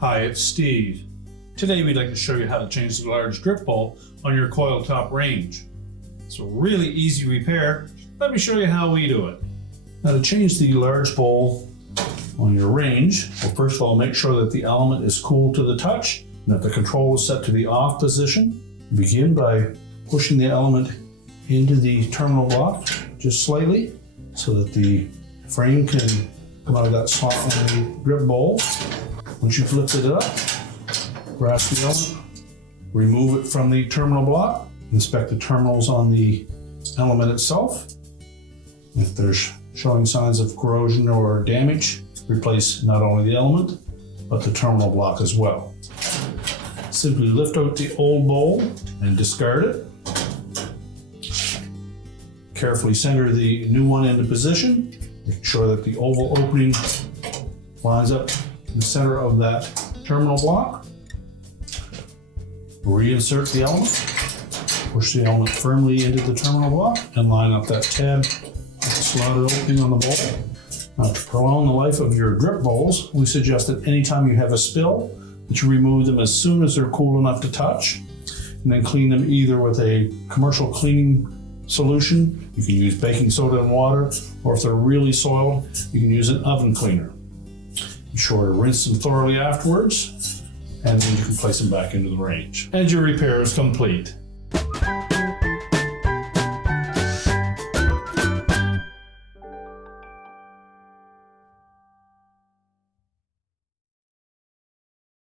Hi, it's Steve. Today we'd like to show you how to change the large drip bowl on your coil top range. It's a really easy repair. Let me show you how we do it. Now, to change the large bowl on your range, well, first of all, make sure that the element is cool to the touch and that the control is set to the off position. Begin by pushing the element into the terminal block just slightly so that the frame can come out of that slot on the drip bowl. Once you've lifted it up, grasp the element, remove it from the terminal block, inspect the terminals on the element itself. If there's showing signs of corrosion or damage, replace not only the element, but the terminal block as well. Simply lift out the old bowl and discard it. Carefully center the new one into position. Make sure that the oval opening lines up in the center of that terminal block. Reinsert the element. Push the element firmly into the terminal block and line up that tab with the slotted opening on the bowl. Now, to prolong the life of your drip bowls, we suggest that anytime you have a spill, that you remove them as soon as they're cool enough to touch, and then clean them either with a commercial cleaning solution. You can use baking soda and water, or if they're really soiled, you can use an oven cleaner. Be sure to rinse them thoroughly afterwards, and then you can place them back into the range. And your repair is complete.